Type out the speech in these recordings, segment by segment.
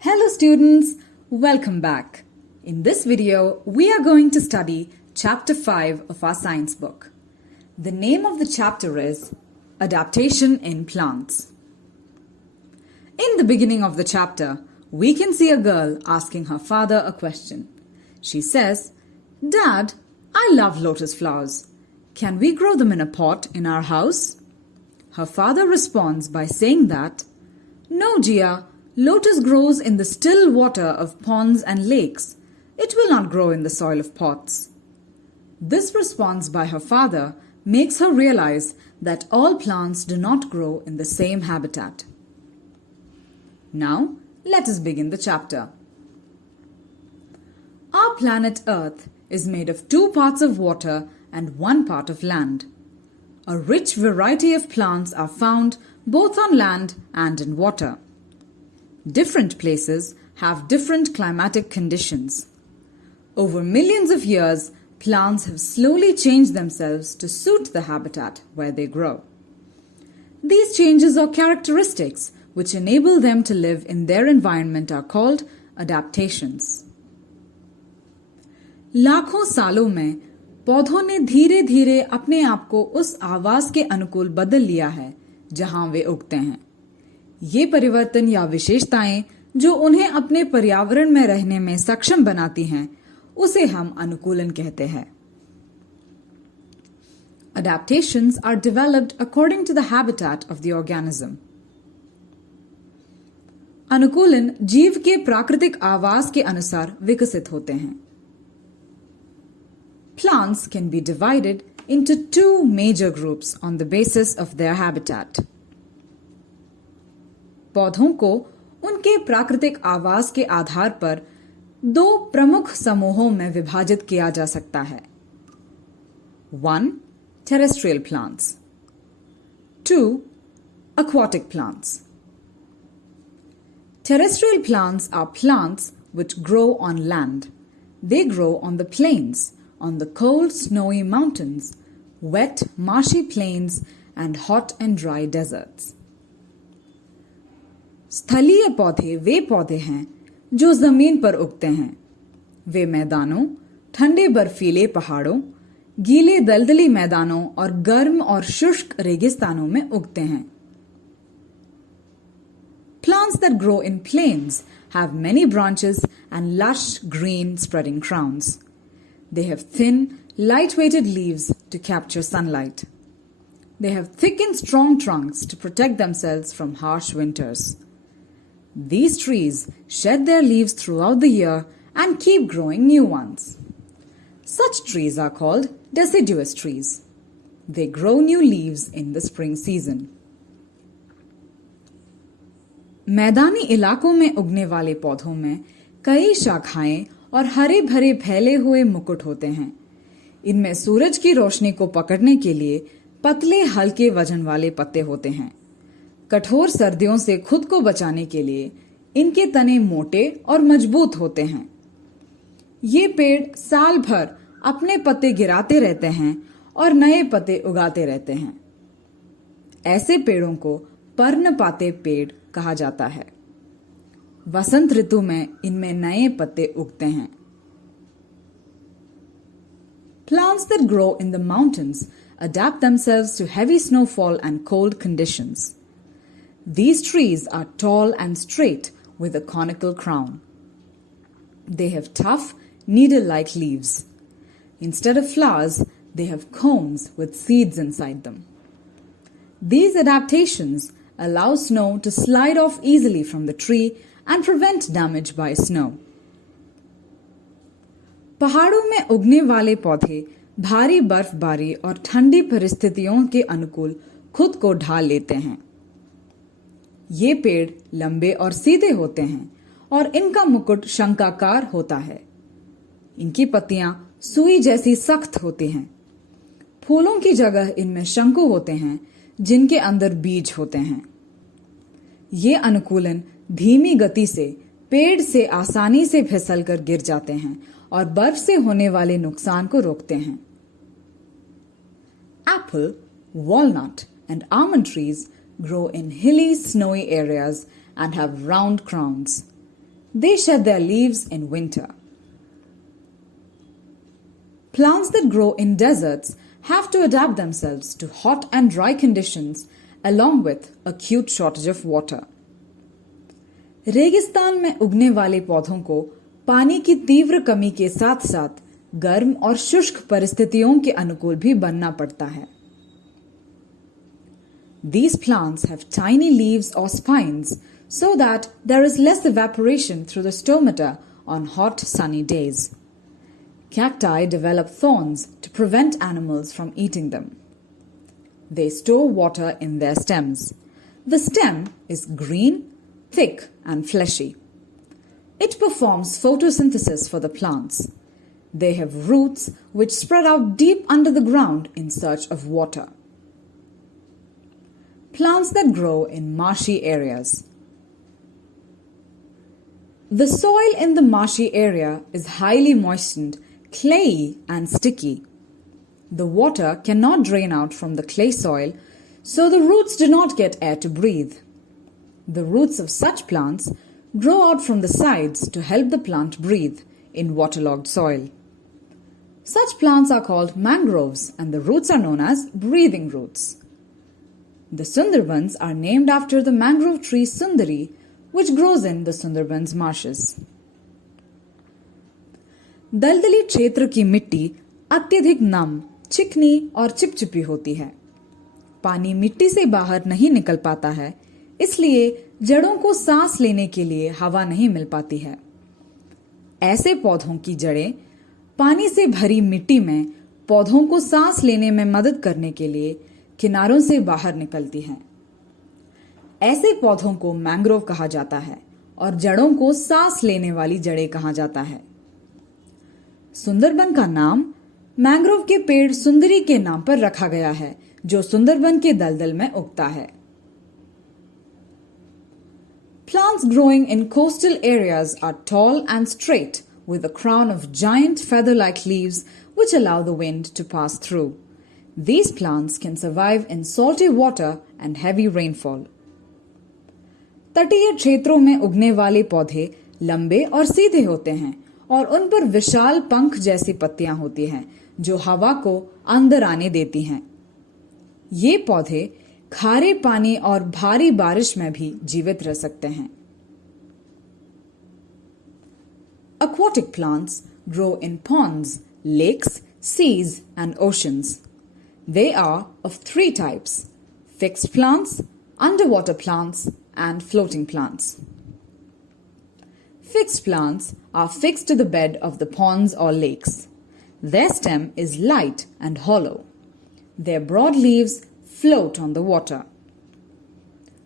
Hello students, welcome back. In this video, we are going to study chapter 5 of our science book. The name of the chapter is Adaptation in Plants. In the beginning of the chapter, we can see a girl asking her father a question. She says, "Dad, I love lotus flowers. Can we grow them in a pot in our house?" Her father responds by saying that, "No, dear, lotus grows in the still water of ponds and lakes. It will not grow in the soil of pots." This response by her father makes her realize that all plants do not grow in the same habitat. Now, let us begin the chapter. Our planet Earth is made of 2 parts of water and 1 part of land. A rich variety of plants are found both on land and in water. Different places have different climatic conditions. Over millions of years, plants have slowly changed themselves to suit the habitat where they grow. These changes or characteristics which enable them to live in their environment are called adaptations. लाखों सालों में पौधों ने धीरे धीरे अपने आप को उस आवास के अनुकूल बदल लिया है जहां वे उगते हैं। ये परिवर्तन या विशेषताएं जो उन्हें अपने पर्यावरण में रहने में सक्षम बनाती हैं, उसे हम अनुकूलन कहते हैं। Adaptations are developed according to the habitat of the organism. अनुकूलन जीव के प्राकृतिक आवास के अनुसार विकसित होते हैं। Plants can be divided into 2 major groups on the basis of their habitat. पौधों को उनके प्राकृतिक आवास के आधार पर 2 प्रमुख समूहों में विभाजित किया जा सकता है। 1. Terrestrial plants. 2. Aquatic plants. Terrestrial plants are plants which grow on land. They grow on the plains, on the cold, snowy mountains, wet, marshy plains, and hot and dry deserts. स्थलीय पौधे वे पौधे हैं जो जमीन पर उगते हैं। वे मैदानों, ठंडे बर्फीले पहाड़ों, गीले दलदली मैदानों और गर्म और शुष्क रेगिस्तानों में उगते हैं। Plants that grow in plains have many branches and lush green spreading crowns. They have thin, light-weighted leaves to capture sunlight. They have thick and strong trunks to protect themselves from harsh winters. These trees shed their leaves throughout the year and keep growing new ones. Such trees are called deciduous trees. They grow new leaves in the spring season. मैदानी इलाकों में उगने वाले पौधों में कई शाखाएं और हरे भरे फैले हुए मुकुट होते हैं। इनमें सूरज की रोशनी को पकड़ने के लिए पतले हल्के वजन वाले पत्ते होते हैं। कठोर सर्दियों से खुद को बचाने के लिए इनके तने मोटे और मजबूत होते हैं। ये पेड़ साल भर अपने पत्ते गिराते रहते हैं और नए पत्ते उगाते रहते हैं। ऐसे पेड़ों को पर्णपाती पेड़ कहा जाता है। वसंत ऋतु में इनमें नए पत्ते उगते हैं। Plants that grow in the mountains adapt themselves to heavy snowfall and cold conditions. These trees are tall and straight with a conical crown. They have tough, needle-like leaves. Instead of flowers, they have combs with seeds inside them. These adaptations allow snow to slide off easily from the tree and prevent damage by snow. पहाड़ों में उगने वाले पौधे भारी बर्फबारी और ठंडी परिस्थितियों के अनुकूल खुद को ढाल लेते हैं। ये पेड़ लंबे और सीधे होते हैं और इनका मुकुट शंक्वाकार होता है। इनकी पत्तियां सुई जैसी सख्त होती हैं। फूलों की जगह इनमें शंकु होते हैं जिनके अंदर बीज होते हैं। ये अनुकूलन धीमी गति से पेड़ से आसानी से फिसलकर गिर जाते हैं और बर्फ से होने वाले नुकसान को रोकते हैं। Apple, walnut, and almond trees grow in hilly, snowy areas and have round crowns. They shed their leaves in winter. Plants that grow in deserts have to adapt themselves to hot and dry conditions along with acute shortage of water. रेगिस्तान में उगने वाले पौधों को पानी की तीव्र कमी के साथ साथ गर्म और शुष्क परिस्थितियों के अनुकूल भी बनना पड़ता है. These plants have tiny leaves or spines so that there is less evaporation through the stomata on hot, sunny days. Cacti develop thorns to prevent animals from eating them. They store water in their stems. The stem is green, thick, and fleshy. It performs photosynthesis for the plants. They have roots which spread out deep under the ground in search of water. Plants that grow in marshy areas. The soil in the marshy area is highly moistened, clayey, and sticky. The water cannot drain out from the clay soil, so the roots do not get air to breathe. The roots of such plants grow out from the sides to help the plant breathe in waterlogged soil. Such plants are called mangroves, and the roots are known as breathing roots. The Sundarbans are named after the mangrove tree Sundari, which grows in the Sundarbans marshes. दलदली क्षेत्र की मिट्टी अत्यधिक नम, चिकनी और चिपचिपी होती है. पानी मिट्टी से बाहर नहीं निकल पाता है, इसलिए जड़ों को सांस लेने के लिए हवा नहीं मिल पाती है. ऐसे पौधों की जड़ें पानी से भरी मिट्टी में पौधों को सांस लेने में मदद करने के लिए किनारों से बाहर निकलती हैं. ऐसे पौधों को मैंग्रोव कहा जाता है और जड़ों को सांस लेने वाली जड़ें कहा जाता है. सुंदरबन का नाम मैंग्रोव के पेड़ सुंदरी के नाम पर रखा गया है, जो सुंदरबन के दलदल में उगता है. Plants growing in coastal areas are tall and straight with a crown of giant feather-like leaves which allow the wind to pass through. These plants can survive in salty water and heavy rainfall. तटीय क्षेत्रों में उगने वाले पौधे लंबे और सीधे होते हैं और उन पर विशाल पंख जैसी पत्तियां होती हैं जो हवा को अंदर आने देती हैं. ये पौधे खारे पानी और भारी बारिश में भी जीवित रह सकते हैं. Aquatic plants grow in ponds, lakes, seas, and oceans. They are of three types: fixed plants, underwater plants, and floating plants. Fixed plants are fixed to the bed of the ponds or lakes. Their stem is light and hollow. Their broad leaves float on the water.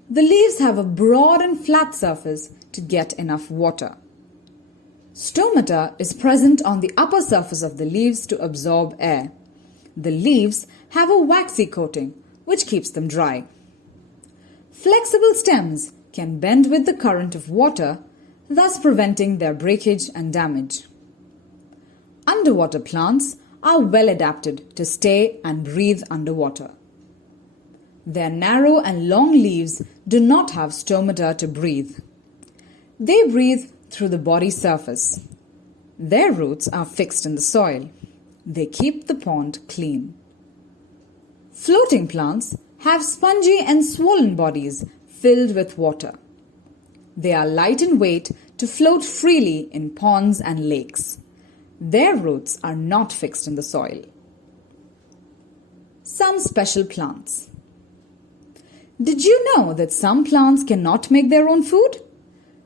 The leaves have a broad and flat surface to get enough water. Stomata is present on the upper surface of the leaves to absorb air. The leaves have a waxy coating which keeps them dry. Flexible stems can bend with the current of water, thus preventing their breakage and damage. Underwater plants are well adapted to stay and breathe underwater. Their narrow and long leaves do not have stomata to breathe. They breathe through the body surface. Their roots are fixed in the soil. They keep the pond clean. Floating plants have spongy and swollen bodies filled with water. They are light in weight to float freely in ponds and lakes. Their roots are not fixed in the soil. Some special plants. Did you know that some plants cannot make their own food?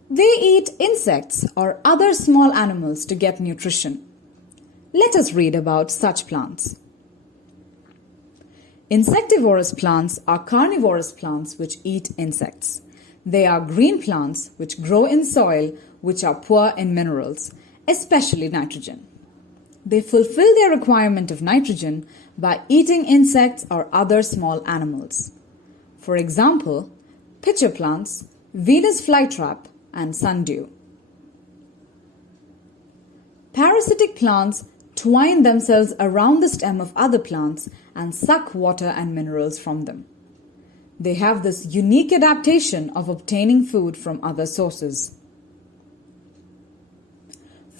They eat insects or other small animals to get nutrition. Let us read about such plants. Insectivorous plants are carnivorous plants which eat insects. They are green plants which grow in soil which are poor in minerals, especially nitrogen. They fulfill their requirement of nitrogen by eating insects or other small animals. For example, pitcher plants, Venus flytrap, and sundew. Parasitic plants twine themselves around the stem of other plants and suck water and minerals from them. They have this unique adaptation of obtaining food from other sources.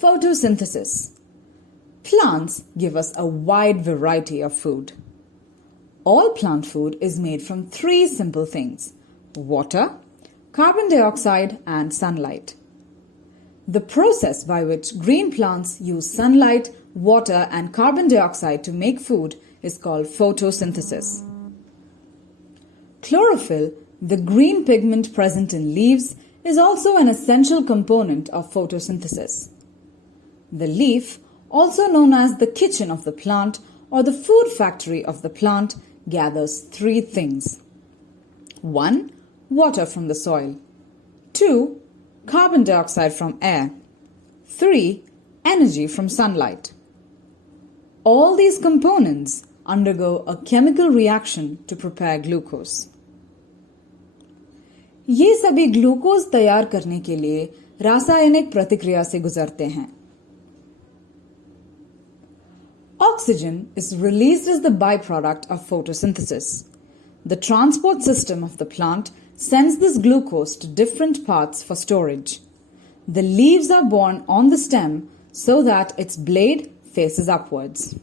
Photosynthesis. Plants give us a wide variety of food. All plant food is made from three simple things: water, carbon dioxide, and sunlight. The process by which green plants use sunlight, water, and carbon dioxide to make food is called photosynthesis. Chlorophyll, the green pigment present in leaves, is also an essential component of photosynthesis. The leaf, also known as the kitchen of the plant or the food factory of the plant, gathers three things. 1. Water from the soil. 2. Carbon dioxide from air. 3. Energy from sunlight. All these components undergo a chemical reaction to prepare glucose. ये सभी glucose तैयार करने के लिए रासायनिक प्रतिक्रिया से गुजरते हैं. Oxygen is released as the byproduct of photosynthesis. The transport system of the plant sends this glucose to different parts for storage. The leaves are borne on the stem so that its blade faces upwards.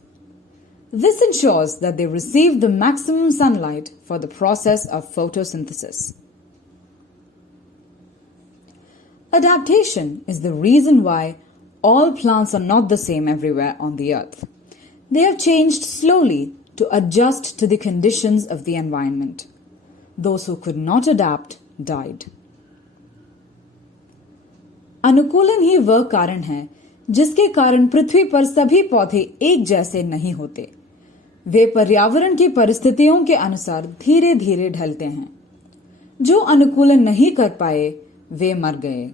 This ensures that they receive the maximum sunlight for the process of photosynthesis. Adaptation is the reason why all plants are not the same everywhere on the earth. They have changed slowly to adjust to the conditions of the environment. Those who could not adapt died. अनुकूलन ही वह कारण है जिसके कारण पृथ्वी पर सभी पौधे एक जैसे नहीं होते. वे पर्यावरण की परिस्थितियों के अनुसार धीरे धीरे ढलते हैं. जो अनुकूलन नहीं कर पाए वे मर गए.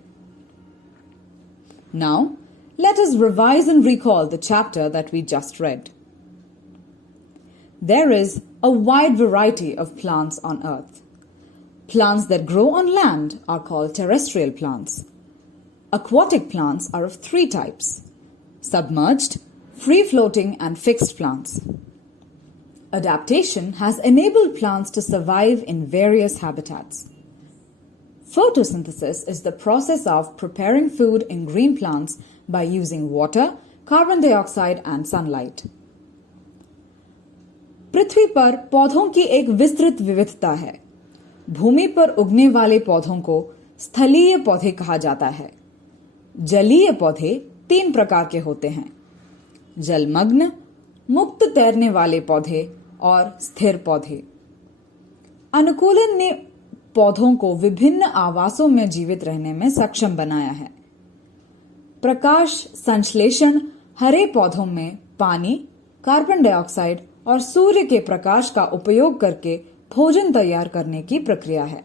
Now, let us revise and recall the chapter that we just read. There is a wide variety of plants on earth. Plants that grow on land are called terrestrial plants. Aquatic plants are of three types: submerged, free-floating, and fixed plants. Adaptation has enabled plants to survive in various habitats. Photosynthesis is the process of preparing food in green plants by using water, carbon dioxide, and sunlight. पृथ्वी पर पौधों की एक विस्तृत विविधता है. भूमि पर उगने वाले पौधों को स्थलीय पौधे कहा जाता है. जलीय पौधे तीन प्रकार के होते हैं: जलमग्न, मुक्त तैरने वाले पौधे और स्थिर पौधे. अनुकूलन ने पौधों को विभिन्न आवासों में जीवित रहने में सक्षम बनाया है. प्रकाश संश्लेषण हरे पौधों में पानी, कार्बन डाइऑक्साइड और सूर्य के प्रकाश का उपयोग करके भोजन तैयार करने की प्रक्रिया है.